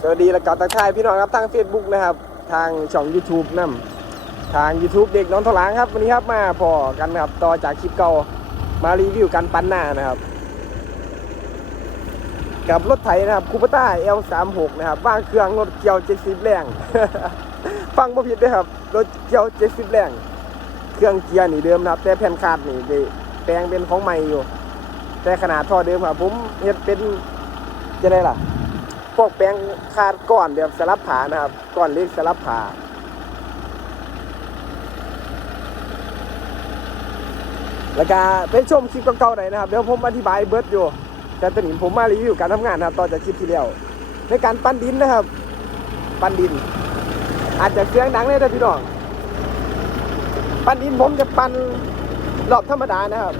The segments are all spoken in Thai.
สวัสดีและกาทักทายพี่น้องครับทาง Facebook นะครับ ทางช่อง YouTube นํทาง YouTube เด็กน้องทลางครับวันนี้ครับมาพอกันนะครับต่อจากคลิปเก่ามารีวิวกันปั้นหน้านะครับ กับรถไถนะครับคูปต้า L36 นะครับว่างเครื่องรถเกี่ยว70แรง ฟังบ่ผิดด้วยครับรถเกี่ยว70แรงเครื่องเกียร์นี่เดิมนะครับ แต่แผ่นคาดนี่ได้แปลงเป็นของใหม่อยู่ แต่ขนาดท่อเดิมครับผมเฮ็ดเป็นจะได้ล่ะ พวกแปลงคาดก้อนแบบสลับผานะครับก้อนเล็กสลับผาแล้วก็ไปชมคลิปเก่าๆหน่อยนะครับเดี๋ยวผมอธิบายเบิร์ดอยู่ แต่ตอนนี้ผมมารีวิวการทำงานนะครับต่อจากคลิปที่แล้วในการปั้นดินนะครับ ปั้นดิน อาจจะเสียงดังเลยนะพี่น้องปั้นดินผมจะปั้นรอบธรรมดานะครับ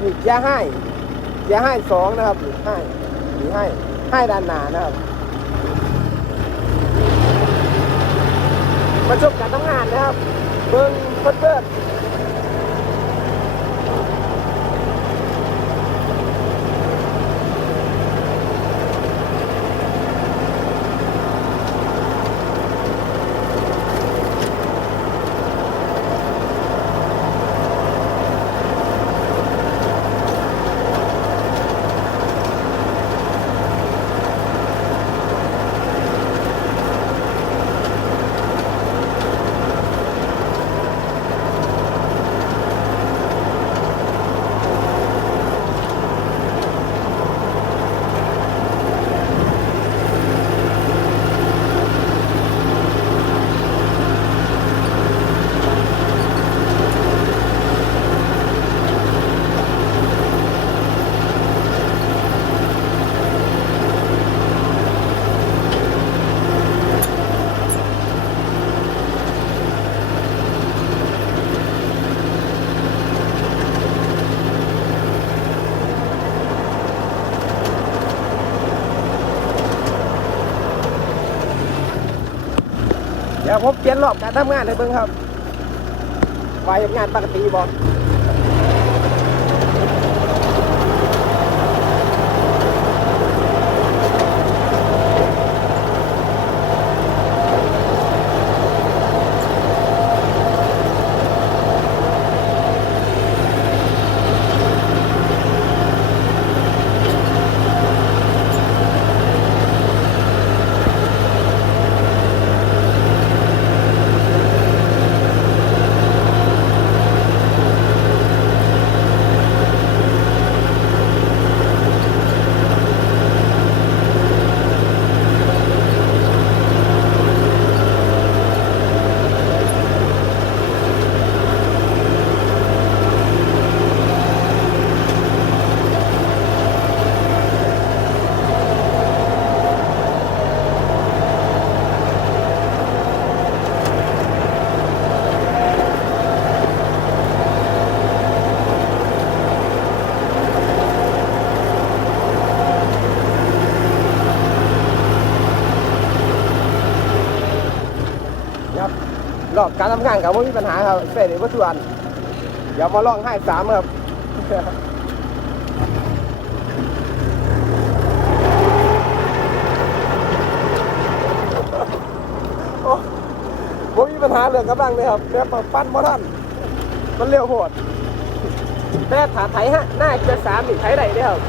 นี่เกียร์ให้เกียร์ให้สองนะครับหนี่ให้หนี่ให้ ให้ด้านหน้านะครับมาชมการทำงานนะครับ เบิ้งเพิ่นเพิ่น ผมเปลี่ยนรอบการทำงานให้เบิ่งครับไปงานปกติบ่ รอบการทำงานกับไม่มีปัญหาครับเสร็จเลยวัตถุอันเดี๋ยวมาลองให้สามครับโอ้ผมมีปัญหาเรื่องกำลังเลยครับแต่ปั้นบ่ทันมันเร็วโหดแต่ถาไถฮะน้าเกียร์สามนี่ไถได้เด้ครับ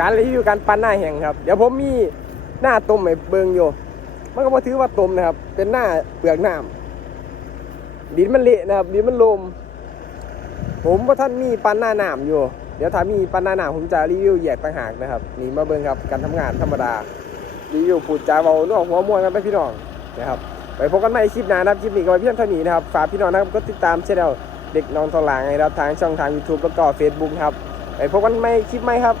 การรีวิวการปั้นหน้าแห้งครับ เดี๋ยวผมมีหน้าต้มให้เบิงอยู่ มันก็บ่ถือว่าต้มนะครับ เป็นหน้าเปลือกน้ำดินมันเละนะครับดินมันลม ผมว่าท่านมีปั้นหน้าหนามอยู่ เดี๋ยวถ้ามีปั้นหน้าหนามผมจะรีวิวแยกต่างหากนะครับนี่มาเบิ่งครับการทำงานธรรมดารีวิวพูดจาเบาน่วหัวม้วนกันไปพี่น้องนะครับไปพบกันใหม่คลิปหน้านะครับคลิปนี้ก็ไว้เพียงเท่านี้นะครับฝากพี่น้องนะครับก็ติดตามเช่องเด็กน้องทองหลางนะครับทางช่องทาง YouTube แล้วก็ Facebook ครับไปพบกันใหม่คลิปใหม่ครับ